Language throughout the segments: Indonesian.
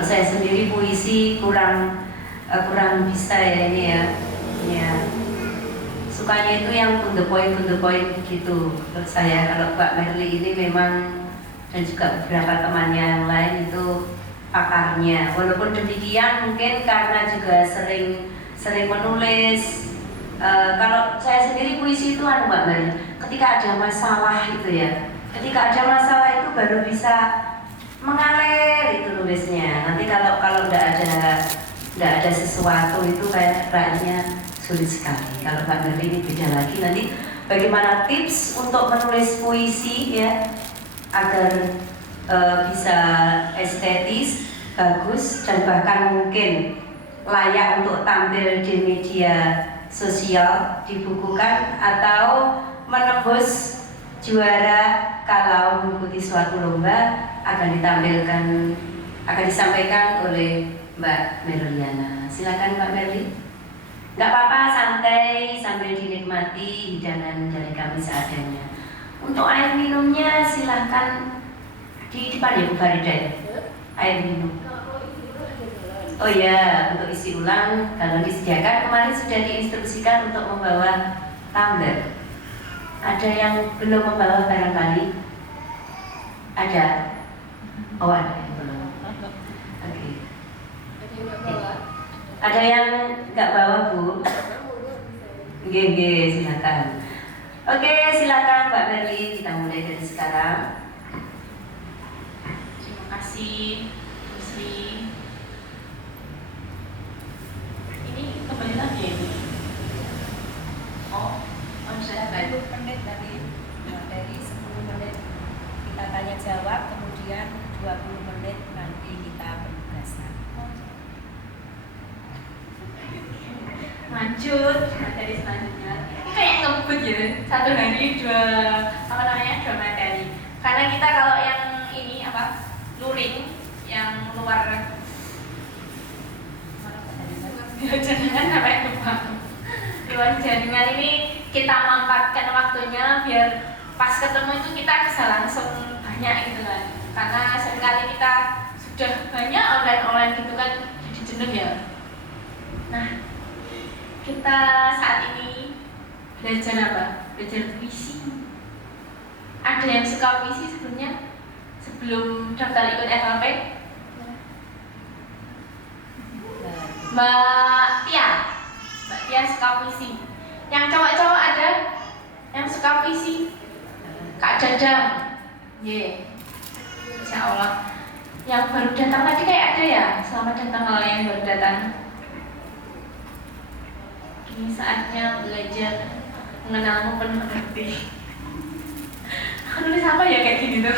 Kalau saya sendiri puisi kurang bisa ya ini ya. Ya. Sukanya itu yang to the point gitu. Menurut saya kalau Mbak Merly ini memang dan juga beberapa temannya yang lain itu pakarnya. Walaupun demikian mungkin karena juga sering menulis. Kalau saya sendiri puisi itu Mbak Merly, ketika ada masalah itu ya. Ketika ada masalah itu baru bisa mengalir itu nulisnya. Nanti kalau nggak ada sesuatu itu kayaknya sulit sekali. Kalau Mbak Merly ini beda lagi. Nanti bagaimana tips untuk menulis puisi ya agar bisa estetis, bagus dan bahkan mungkin layak untuk tampil di media sosial, dibukukan atau menembus juara kalau mengikuti suatu lomba akan disampaikan oleh Mbak Merliana. Silakan Mbak Merly. Nggak apa-apa, santai sambil dinikmati hidangan dari kami seadanya. Untuk air minumnya silahkan di depan ya Bu Farida. Air minum. Oh ya, untuk isi ulang kalau disediakan kemarin sudah diinstruksikan untuk membawa tumbler. Ada yang belum membawa barangkali? Ada? Oh ada yang belum. Oke. Ada yang nggak bawa Bu? Oke, silakan. Oke, silakan Mbak Merly, kita mulai dari sekarang. Terima kasih, Musli. Ini kembali lagi ya? Oh, saya 10 menit dari 10 menit kita tanya jawab, kemudian 20 menit nanti kita penugasan. lanjut materi selanjutnya. Ini kayak ngebut ya, satu hari dua materi. Karena kita kalau yang ini luring, yang luar jaringan sampai lupa. Luar jaringan ini kita mampatkan waktunya biar pas ketemu itu kita bisa langsung banyak gitu kan. Karena seringkali kita sudah banyak online gitu kan, jadi jenuh ya. Nah, kita saat ini belajar apa? Belajar puisi. Ada yang suka puisi sebelumnya? Sebelum daftar ikut FLP? Mbak Tia suka puisi. Yang cowok-cowok ada yang suka puisi? Kak Dadang, Insya Allah. Yang baru datang tadi kayak ada ya? Selamat datang kalau yang baru datang. Ini saatnya belajar mengenalmu penuh hati. Nulis apa ya kayak gini tuh?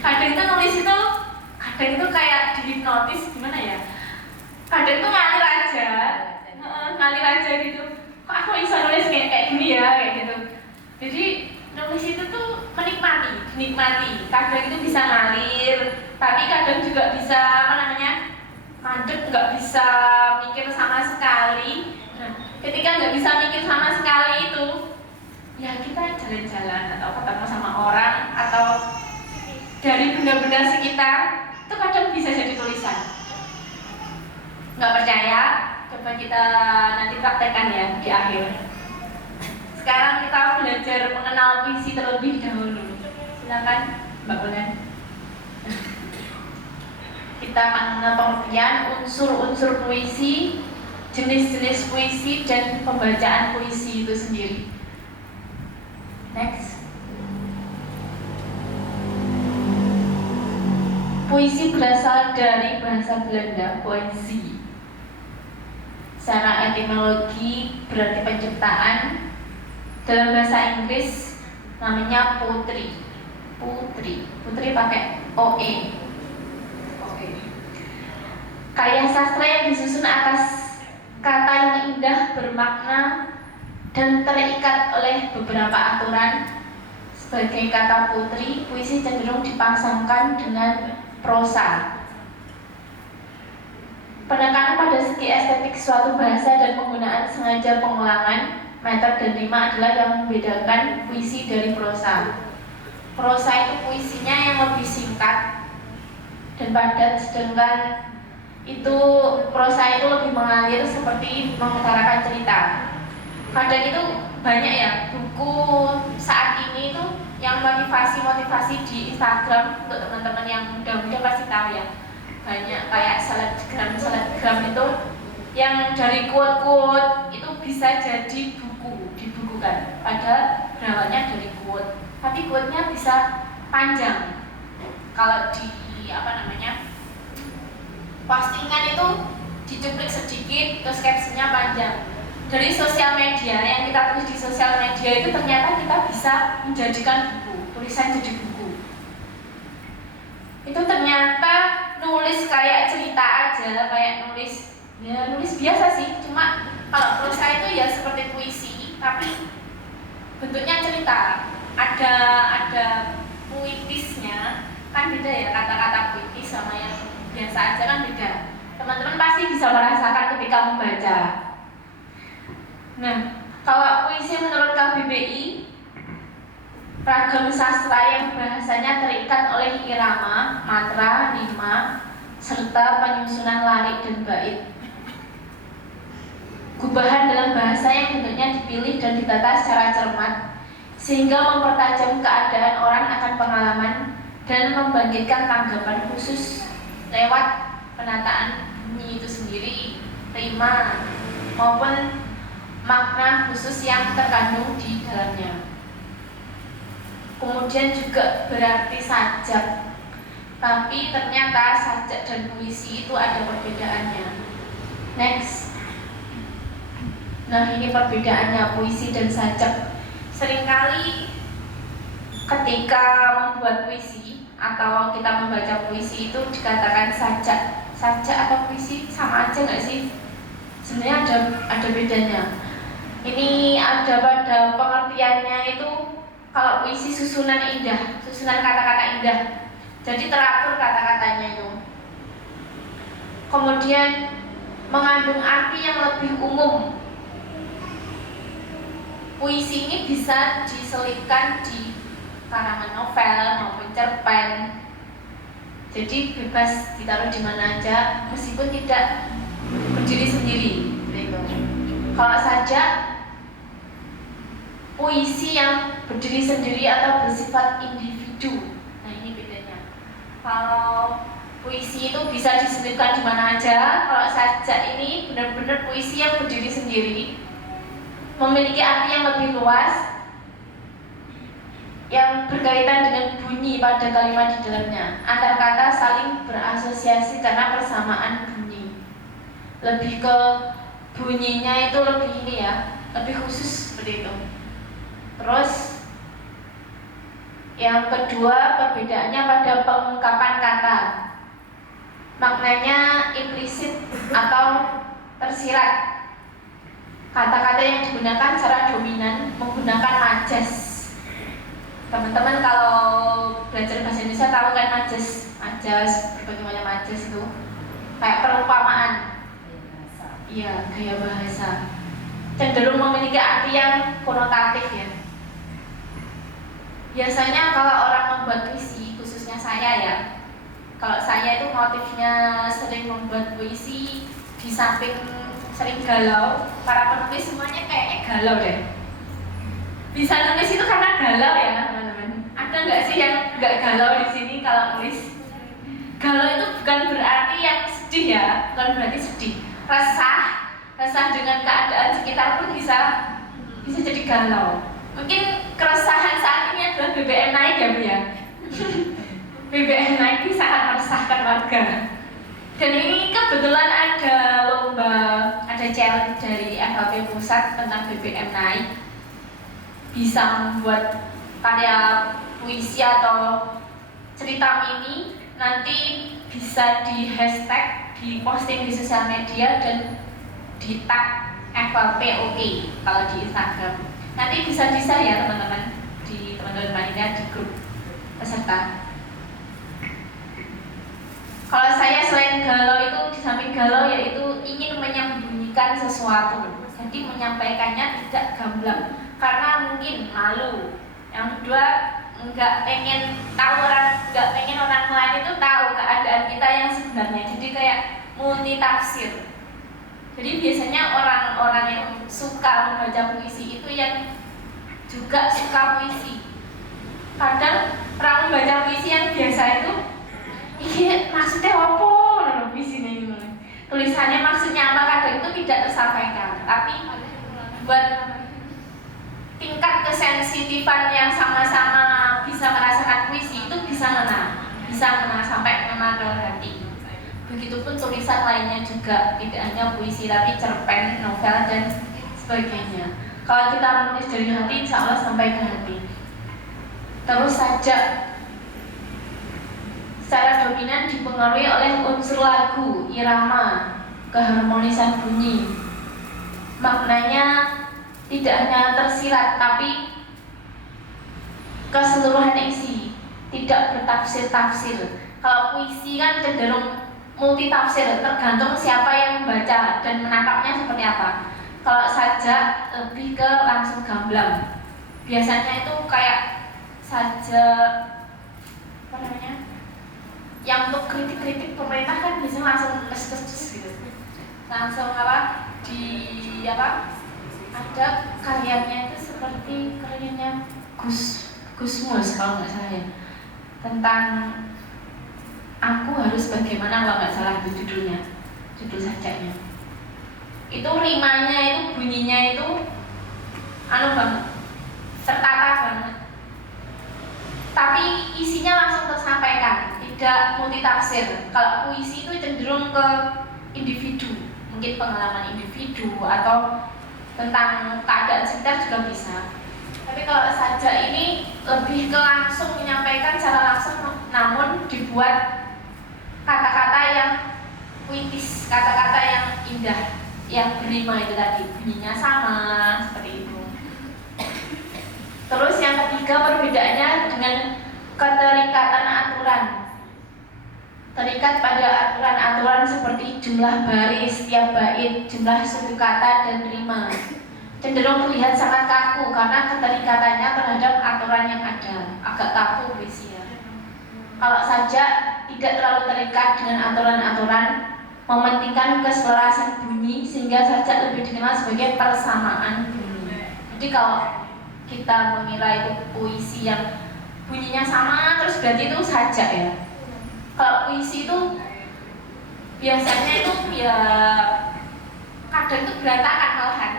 Kadang itu nulis itu, kadang itu kayak dihipnotis gimana ya? Kadang tuh ngalir aja gitu. Kok aku bisa nulis kayak gini ya kayak gitu. Jadi nulis itu tuh dinikmati. Kadang itu bisa ngalir, tapi kadang juga bisa mandek, nggak bisa mikir sama sekali. Nah, ketika nggak bisa mikir sama sekali itu, ya kita jalan-jalan atau ketemu sama orang atau dari benda-benda sekitar itu kadang bisa jadi tulisan. Nggak percaya? Coba kita nanti praktekkan ya di akhir. Sekarang kita belajar mengenal puisi terlebih dahulu. Silakan Mbak Bulan. Kita akan mengenal pengertian unsur-unsur puisi, jenis-jenis puisi, dan pembacaan puisi itu sendiri. Next. Puisi berasal dari bahasa Belanda, poëzie. Secara etimologi berarti penciptaan. Dalam bahasa Inggris namanya poetry. Putri pakai OE. Karya sastra yang disusun atas kata yang indah, bermakna, dan terikat oleh beberapa aturan. Sebagai kata putri, puisi cenderung dipasangkan dengan prosa. Penekanan pada segi estetik suatu bahasa dan penggunaan sengaja pengulangan, meter dan rima adalah yang membedakan puisi dari prosa. Prosa itu puisinya yang lebih singkat, dan padat, sedangkan itu prosa itu lebih mengalir seperti mengutarakan cerita. Kadang itu banyak ya buku saat ini itu yang motivasi di Instagram, untuk teman-teman yang muda-muda pasti tahu ya, banyak kayak selebgram itu yang dari quote-quote itu bisa jadi buku, dibukukan. Padahal berawalnya dari quote, tapi quote-nya bisa panjang. Kalau di postingan itu dicuplik sedikit, terus captionnya panjang. Dari sosial media yang kita tulis di sosial media itu ternyata kita bisa menjadikan buku, tulisan jadi buku. Itu ternyata nulis kayak cerita aja, kayak nulis biasa sih. Cuma kalau prosa itu ya seperti puisi, tapi bentuknya cerita. Ada puitisnya, kan beda ya kata-kata puitis sama yang biasa aja kan beda. Teman-teman pasti bisa merasakan ketika membaca. Nah, kalau puisi menurut KBBI, ragam sastra yang bahasanya terikat oleh irama, matra, rima, serta penyusunan larik dan bait. Gubahan dalam bahasa yang bentuknya dipilih dan ditata secara cermat, sehingga mempertajam keadaan orang akan pengalaman dan membangkitkan tanggapan khusus lewat penataan bunyi itu sendiri, rima, maupun makna khusus yang terkandung di dalamnya. Kemudian juga berarti sajak, tapi ternyata sajak dan puisi itu ada perbedaannya. Next. Nah, ini perbedaannya puisi dan sajak. Seringkali ketika membuat puisi atau kita membaca puisi itu dikatakan sajak. Sajak atau puisi sama aja nggak sih? Sebenarnya ada bedanya. Ini ada pada pengertiannya itu, kalau puisi susunan indah, susunan kata-kata indah. Jadi teratur kata-katanya itu. Kemudian mengandung arti yang lebih umum. Puisi ini bisa diselipkan di karangan novel maupun cerpen. Jadi bebas ditaruh di mana aja, meskipun tidak berdiri sendiri. Kalau saja puisi yang berdiri sendiri atau bersifat individu. Nah, ini bedanya. Kalau puisi itu bisa diselipkan di mana aja, kalau sajak ini benar-benar puisi yang berdiri sendiri, memiliki arti yang lebih luas, yang berkaitan dengan bunyi pada kalimat di dalamnya. Antar kata saling berasosiasi karena persamaan bunyi. Lebih ke bunyinya itu lebih ini ya, lebih khusus seperti itu. Terus yang kedua, perbedaannya pada pengungkapan kata. Maknanya implisit atau tersirat. Kata-kata yang digunakan secara dominan menggunakan majas. Teman-teman kalau belajar bahasa Indonesia tahu kan majas, berbagai macam majas itu kayak perumpamaan. Iya, gaya bahasa. Cenderung memiliki arti yang konotatif ya. Biasanya kalau orang membuat puisi, khususnya saya ya, kalau saya itu motifnya sering membuat puisi, di samping sering galau, para penulis semuanya kayaknya galau deh. Bisa nulis itu karena galau ya teman-teman. Ada nggak sih yang nggak galau di sini kalau nulis? Galau itu bukan berarti yang sedih ya, bukan berarti sedih. Resah dengan keadaan sekitar pun bisa jadi galau. Mungkin keresahan saat ini adalah BBM naik ya Bu ya. BBM naik ini sangat meresahkan warga. Dan ini kebetulan ada lomba, ada challenge dari FHP Pusat tentang BBM naik. Bisa membuat karya puisi atau cerita mini, nanti bisa di hashtag, di posting di sosial media dan di tag FLPOP kalau di Instagram. Nanti bisa di-share ya teman-teman, di teman-teman panitia di grup peserta. Kalau saya selain galau itu, di samping galau yaitu ingin menyembunyikan sesuatu. Jadi menyampaikannya tidak gamblang karena mungkin malu. Yang kedua nggak pengen tahu nggak pengen orang lain itu tahu keadaan kita yang sebenarnya. Jadi kayak multi tafsir. Jadi biasanya orang-orang yang suka membaca puisi itu yang juga suka puisi. Kadang orang membaca puisi yang biasa itu, iya maksudnya apa? Nah, puisi ini gimana? Tulisannya maksudnya apa, kadang itu tidak tersampaikan. Tapi buat tingkat kesensitifan yang sama-sama bisa merasakan puisi itu bisa ngena sampai ngena ke hati. Begitupun tulisan lainnya juga, tidak hanya puisi tapi cerpen, novel dan sebagainya. Kalau kita menulis dari hati, insya Allah sampai ke hati. Terus saja secara dominan dipengaruhi oleh unsur lagu, irama, keharmonisan bunyi. Maknanya tidak hanya tersirat tapi keseluruhan isi, tidak bertafsir-tafsir. Kalau puisi kan cenderung multi tafsir, tergantung siapa yang membaca dan menangkapnya seperti apa. Kalau saja lebih ke langsung gamblang. Biasanya itu kayak saja apa namanya? Yang untuk kritik-kritik pemerintah kan biasanya langsung kes gitu. Langsung ada karyanya itu seperti karyanya Gusmus kalau nggak salah ya, tentang aku harus bagaimana kalau nggak salah itu judul sajaknya. Itu rimanya itu bunyinya itu banget, tertata banget. Tapi isinya langsung tersampaikan, tidak multitafsir. Kalau puisi itu cenderung ke individu, mungkin pengalaman individu atau tentang keadaan sekitar juga bisa. Tapi kalau sajak ini lebih ke langsung menyampaikan secara langsung, namun dibuat kata-kata yang puitis, kata-kata yang indah, yang berima itu tadi, bunyinya sama seperti itu. Terus yang ketiga perbedaannya dengan keterikatan aturan. Terikat pada aturan-aturan seperti jumlah baris, tiap bait, jumlah suku kata dan rima. Cenderung terlihat sangat kaku karena keterikatannya terhadap aturan yang ada. Agak kaku puisi ya. Kalau saja tidak terlalu terikat dengan aturan-aturan, mementingkan keselarasan bunyi sehingga saja lebih dikenal sebagai persamaan bunyi. Jadi kalau kita mengira itu puisi yang bunyinya sama terus berarti itu sajak ya. Kalau puisi itu biasanya itu ya kadang itu berantakan malahan.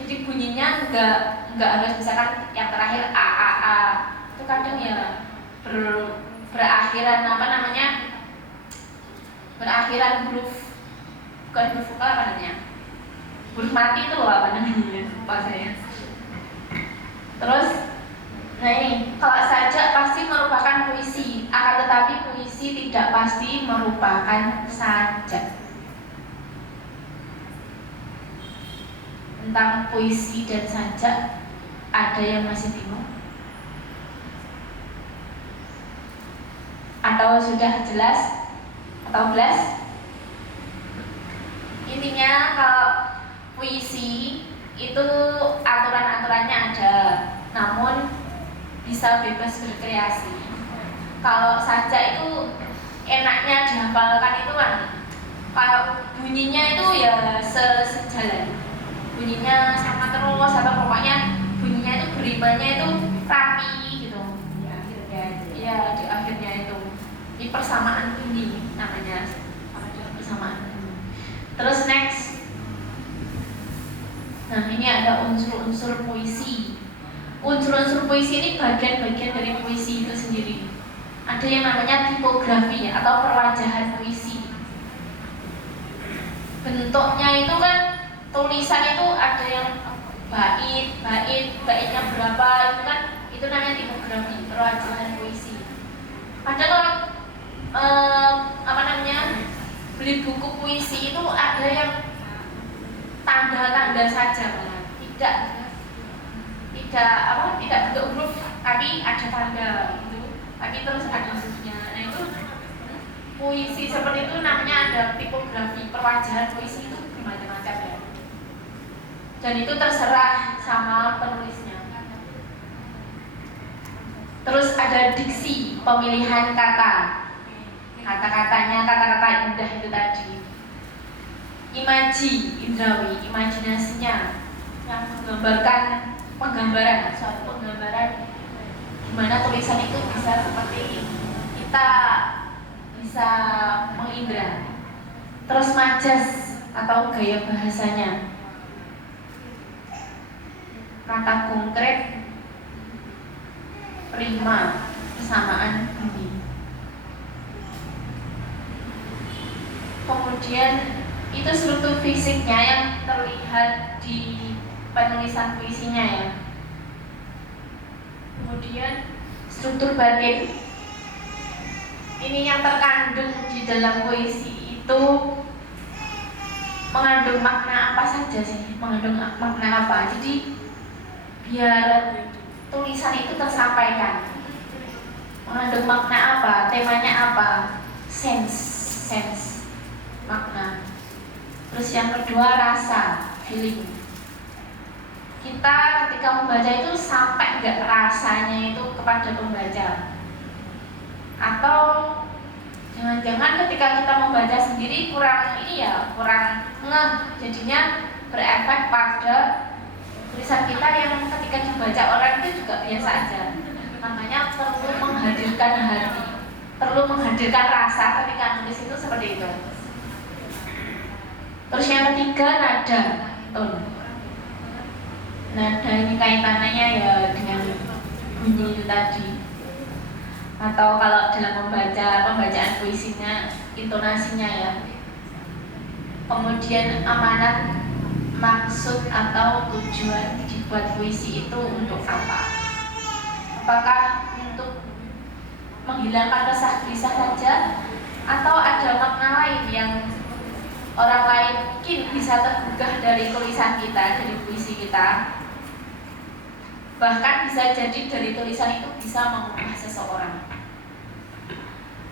Jadi bunyinya enggak harus misalkan yang terakhir a. Itu kadang ya berakhiran berakhiran huruf, bukan huruf vokal apa namanya? Huruf mati itu loh apa namanya? Lupa saya. Terus nah ini, kalau sajak pasti merupakan puisi, akan tetapi puisi tidak pasti merupakan sajak. Tentang puisi dan sajak, ada yang masih bingung? Atau sudah jelas? Atau belas? Intinya kalau puisi itu aturan-aturannya ada, namun bisa bebas berkreasi. Kalau sajak itu enaknya dihafalkan itu kan, kalau bunyinya itu ya sejalan, bunyinya sama terus atau pokoknya bunyinya itu berimanya itu rapi gitu. Ya di akhirnya itu di persamaan bunyi namanya, persamaan bunyi. Terus next, nah ini ada unsur-unsur puisi. Unsur-unsur puisi ini bagian-bagian dari puisi itu sendiri. Ada yang namanya tipografi atau perwajahan puisi. Bentuknya itu kan tulisan itu ada yang baitnya berapa itu namanya tipografi, perwajahan puisi. Padahal beli buku puisi itu ada yang tanda-tanda saja malah. Tidak bentuk huruf tapi ada tanda gitu, tapi terus ada hurufnya. Nah itu puisi seperti itu namanya ada tipografi. Perwajahan puisi itu bermacam-macam ya, dan itu terserah sama penulisnya. Terus ada diksi, pemilihan kata, kata-katanya, kata-kata indah itu tadi. Imaji, indrawi, imajinasinya yang menggambarkan penggambaran gimana tulisan itu bisa seperti kita bisa mengindra. Terus majas atau gaya bahasanya, kata konkret, prima, kesamaan bunyi. Kemudian itu struktur fisiknya yang terlihat di penulisan puisinya ya. Kemudian struktur batin, ini yang terkandung di dalam puisi itu mengandung makna apa saja sih, mengandung makna apa. Jadi biar tulisan itu tersampaikan, mengandung makna apa, temanya apa, sense makna. Terus yang kedua rasa, feeling. Kita ketika membaca itu sampai nggak rasanya itu kepada pembaca, atau jangan-jangan ketika kita membaca sendiri kurang ngeh, jadinya berefek pada tulisan kita yang ketika dibaca orang itu juga biasa aja. Makanya perlu menghadirkan hati, perlu menghadirkan rasa ketika nulis itu seperti itu. Terus yang ketiga nada, tone. Nada ini kaitannya ya dengan bunyi itu tadi. Atau kalau dalam pembacaan puisinya, intonasinya ya. Kemudian amanat, maksud atau tujuan dibuat puisi itu untuk apa? Apakah untuk menghilangkan resah gelisah saja, atau ada makna lain yang orang lain mungkin bisa tergugah dari tulisan kita, dari puisi kita? Bahkan bisa jadi dari tulisan itu bisa mengubah seseorang.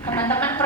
Teman-teman